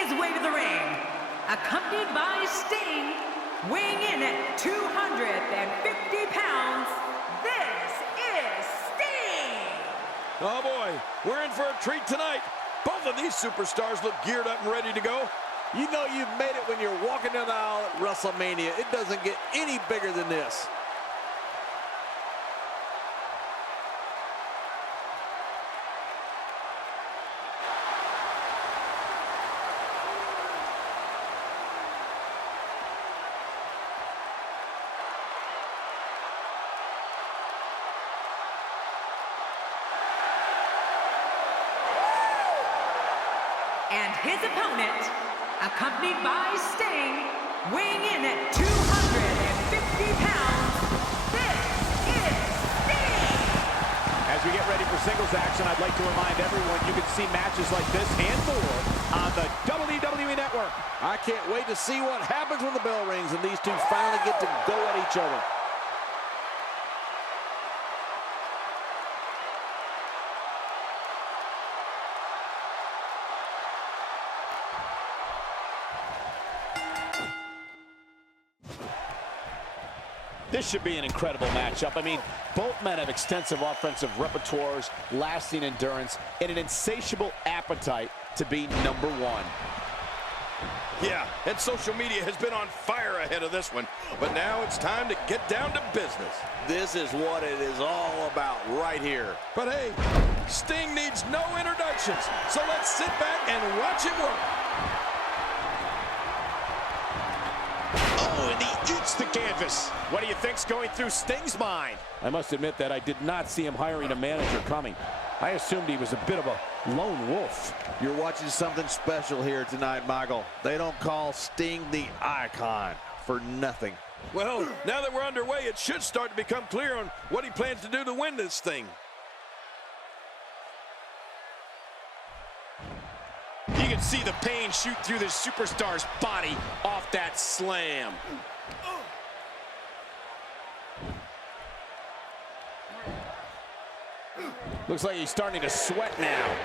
his way to the ring, accompanied by Sting, weighing in at 250 pounds, this is Sting! Oh boy, we're in for a treat tonight. Both of these superstars look geared up and ready to go. You know you've made it when you're walking down the aisle at WrestleMania. It doesn't get any bigger than this. And his opponent, accompanied by Sting, weighing in at 250 pounds, this is Sting! As we get ready for singles action, I'd like to remind everyone you can see matches like this and more on the WWE Network. I can't wait to see what happens when the bell rings and these two finally get to go at each other. This should be an incredible matchup. I mean, both men have extensive offensive repertoires, lasting endurance, and an insatiable appetite to be number one. Yeah, and social media has been on fire ahead of this one. But now it's time to get down to business. This is what it is all about right here. But hey, Sting needs no introductions. So let's sit back and watch him work. Oh, and he eats the canvas. What do you think's going through Sting's mind? I must admit that I did not see him hiring a manager coming. I assumed he was a bit of a lone wolf. You're watching something special here tonight, Michael. They don't call Sting the Icon for nothing. Well, now that we're underway, it should start to become clear on what he plans to do to win this thing. You can see the pain shoot through this superstar's body off that slam. Looks like he's starting to sweat now.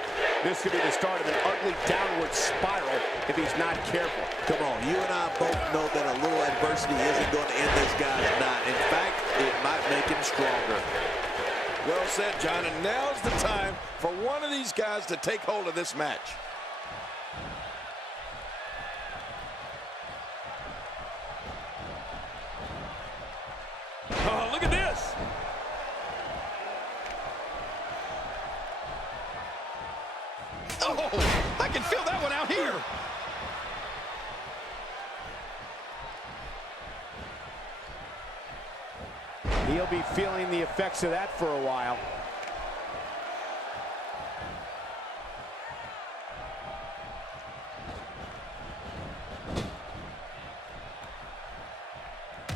This could be the start of an ugly downward spiral if he's not careful. Come on, you and I both know that a little adversity isn't going to end this guy's night. In fact, it might make him stronger. Well said, John, and now's the time for one of these guys to take hold of this match. Oh, look at this. Oh, I can feel that one out here. He'll be feeling the effects of that for a while.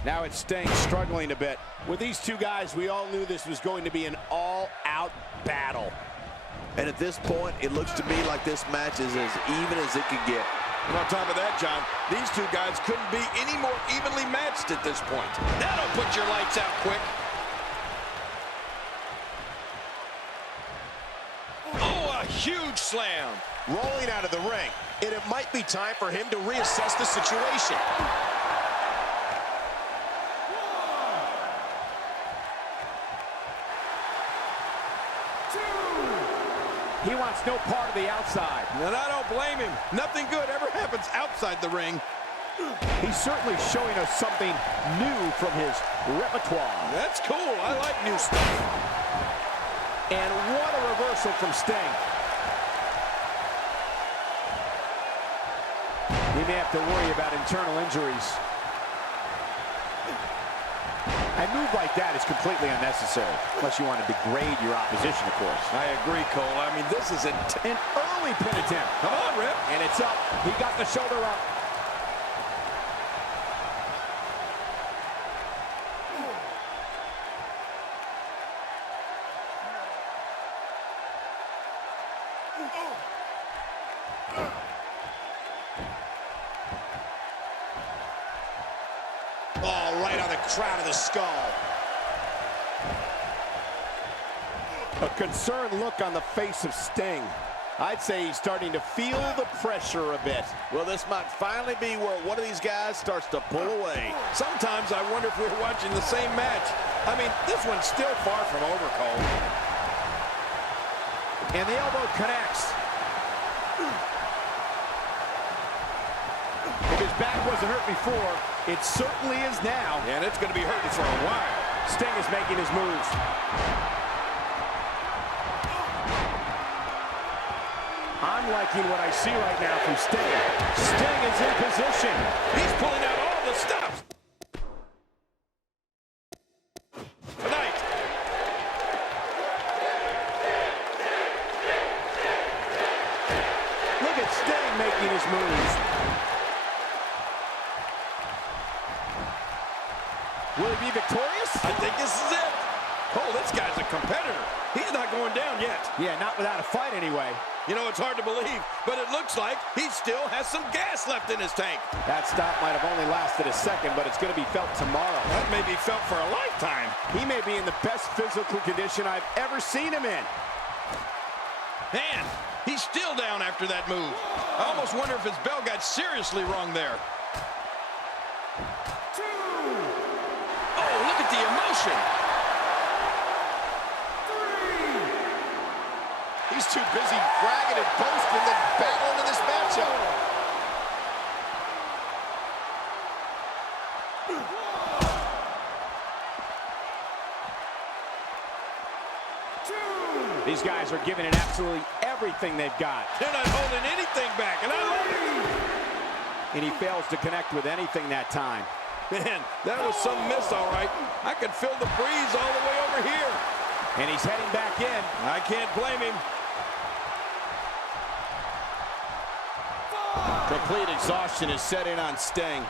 Now it's Sting struggling a bit. With these two guys, we all knew this was going to be an all-out battle. And at this point, it looks to me like this match is as even as it can get. And on top of that, John, these two guys couldn't be any more evenly matched at this point. Now don't put your lights out quick. Oh, a huge slam. Rolling out of the ring, and it might be time for him to reassess the situation. He wants no part of the outside. And I don't blame him. Nothing good ever happens outside the ring. He's certainly showing us something new from his repertoire. That's cool. I like new stuff. And what a reversal from Sting. He may have to worry about internal injuries. A move like that is completely unnecessary, unless you want to degrade your opposition, of course. I agree, Cole. I mean, this is an early pin attempt. Come on, Rip. And it's up. He got the shoulder up. Oh, right on the crown of the skull. A concerned look on the face of Sting. I'd say he's starting to feel the pressure a bit. Well, this might finally be where one of these guys starts to pull away. Sometimes I wonder if we're watching the same match. I mean, this one's still far from over, Cole. And the elbow connects. If his back wasn't hurt before, it certainly is now. And it's going to be hurting for a while. Sting is making his move. I'm liking what I see right now from Sting. Sting is in position. He's pulling out all the stops. Tonight. Look at Sting making his move. Will he be victorious? I think this is it. Oh, this guy's a competitor. He's not going down yet. Yeah, not without a fight anyway. You know, it's hard to believe, but it looks like he still has some gas left in his tank. That stop might have only lasted a second, but it's going to be felt tomorrow. That may be felt for a lifetime. He may be in the best physical condition I've ever seen him in. Man, he's still down after that move. I almost wonder if his bell got seriously wrong there. Oh, look at the emotion. He's too busy bragging and boasting than battling in this matchup. These guys are giving it absolutely everything they've got. They're not holding anything back, and I love it. And he fails to connect with anything that time. Man, that was some miss, all right. I could feel the breeze all the way over here. And he's heading back in. I can't blame him. Complete exhaustion is set in on Sting.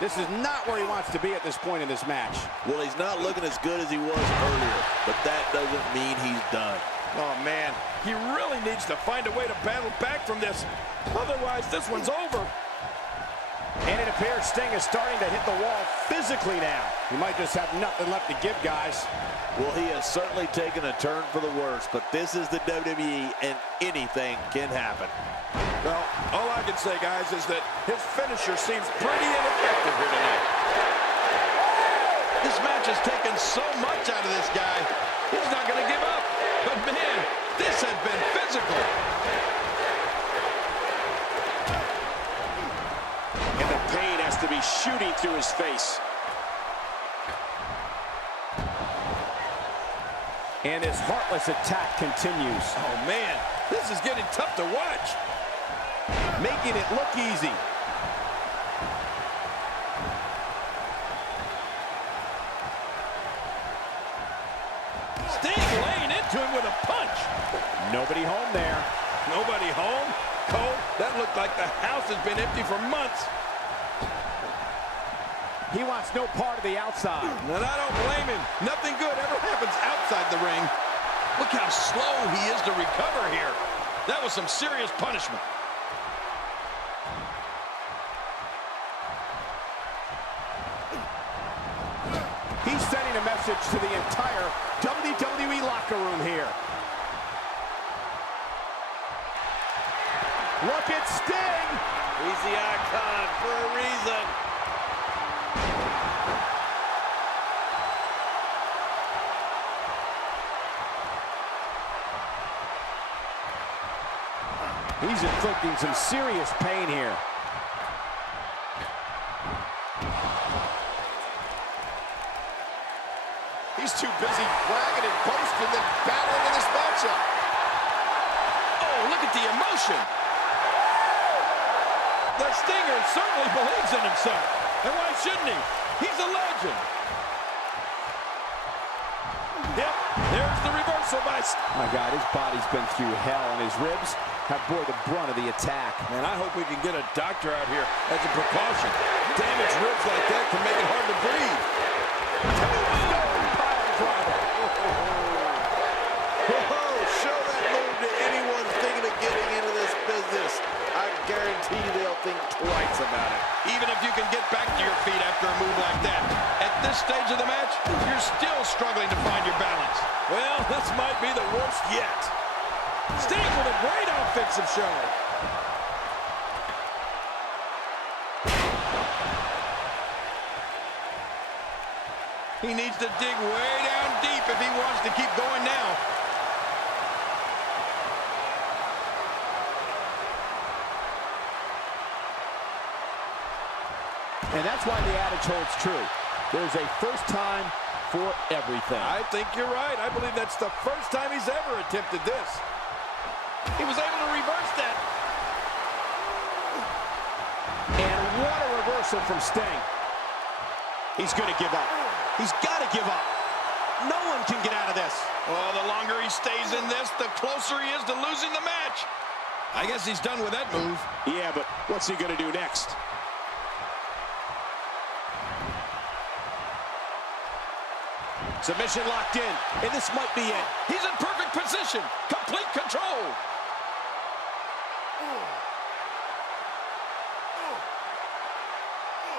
This is not where he wants to be at this point in this match. Well, he's not looking as good as he was earlier, but that doesn't mean he's done. Oh, man, he really needs to find a way to battle back from this. Otherwise, this one's over. And it appears Sting is starting to hit the wall physically now. He might just have nothing left to give, guys. Well, he has certainly taken a turn for the worse, but this is the WWE, and anything can happen. Well, all I can say, guys, is that his finisher seems pretty ineffective here tonight. This match has taken so much out of this guy. He's not going to give up. But, man, this has been physical. And the pain has to be shooting through his face. And his heartless attack continues. Oh, man, this is getting tough to watch. Making it look easy. Sting laying into him with a punch. Nobody home there. Nobody home? Cole, that looked like the house has been empty for months. He wants no part of the outside. And I don't blame him. Nothing good ever happens outside the ring. Look how slow he is to recover here. That was some serious punishment. He's sending a message to the entire WWE locker room here. Look at Sting. He's the icon for a reason. He's inflicting some serious pain here. He's too busy bragging and boasting than battling in this matchup. Oh, look at the emotion. The Stinger certainly believes in himself. And why shouldn't he? He's a legend. Yep, there's the reversal by... My God, his body's been through hell, and his ribs have bore the brunt of the attack. Man, I hope we can get a doctor out here as a precaution. Damaged ribs like that can make it hard to breathe. Show that move to anyone thinking of getting into this business. I guarantee they'll think twice about it. Even if you can get back to your feet after a move like that, at this stage of the match, you're still struggling to find your balance. Well, this might be the worst yet. Sting with a great offensive show. He needs to dig way down deep if he wants to keep going now. And that's why the adage holds true. There's a first time for everything. I think you're right. I believe that's the first time he's ever attempted this. He was able to reverse that. And what a reversal from Sting. He's going to give up. He's got to give up. No one can get out of this. Oh, the longer he stays in this, the closer he is to losing the match. I guess he's done with that move. Yeah, but what's he going to do next? Submission locked in, and this might be it. He's in perfect position. Complete control.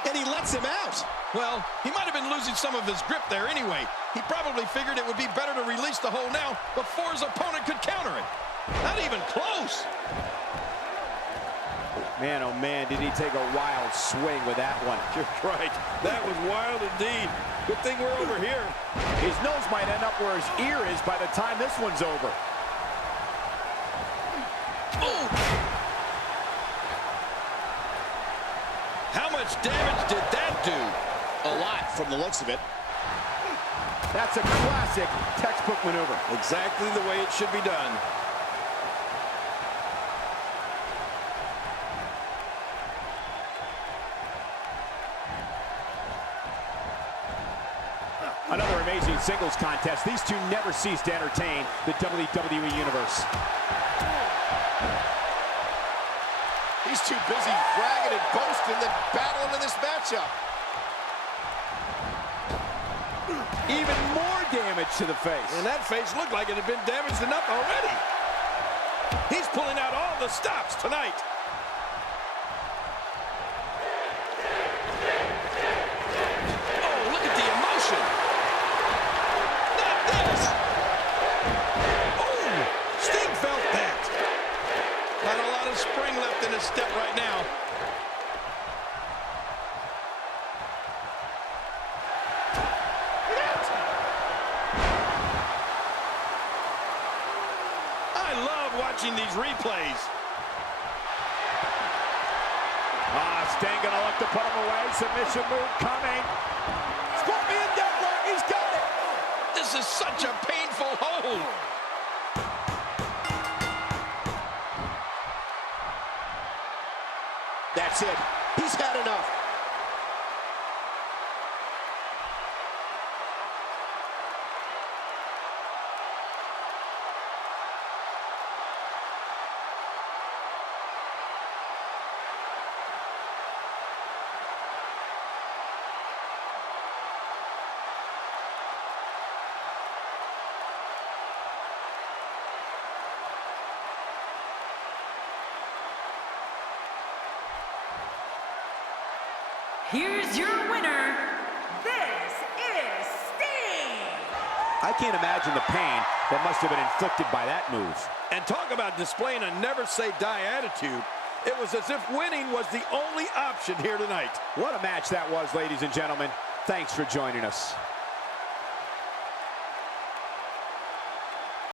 And he lets him out. Well, he might have been losing some of his grip there anyway. He probably figured it would be better to release the hold now before his opponent could counter it. Not even close. Man, oh man, did he take a wild swing with that one. You're right. That was wild indeed. Good thing we're over here. His nose might end up where his ear is by the time this one's over. Oh! How much damage did that do? A lot from the looks of it. That's a classic textbook maneuver. Exactly the way it should be done. Another amazing singles contest. These two never cease to entertain the WWE Universe. He's too busy bragging and boasting than battling in this matchup. Even more damage to the face. And that face looked like it had been damaged enough already. He's pulling out all the stops tonight. Oh, look at the emotion. Not this. Oh, Sting felt that. Not a lot of spring left in his step right now. I love watching these replays. Sting gonna look to put him away. Submission move coming. Scorpion Deathlock, he's got it. This is such a painful hold. That's it. He's had enough. Here's your winner. This is Sting. I can't imagine the pain that must have been inflicted by that move. And talk about displaying a never-say-die attitude. It was as if winning was the only option here tonight. What a match that was, ladies and gentlemen. Thanks for joining us.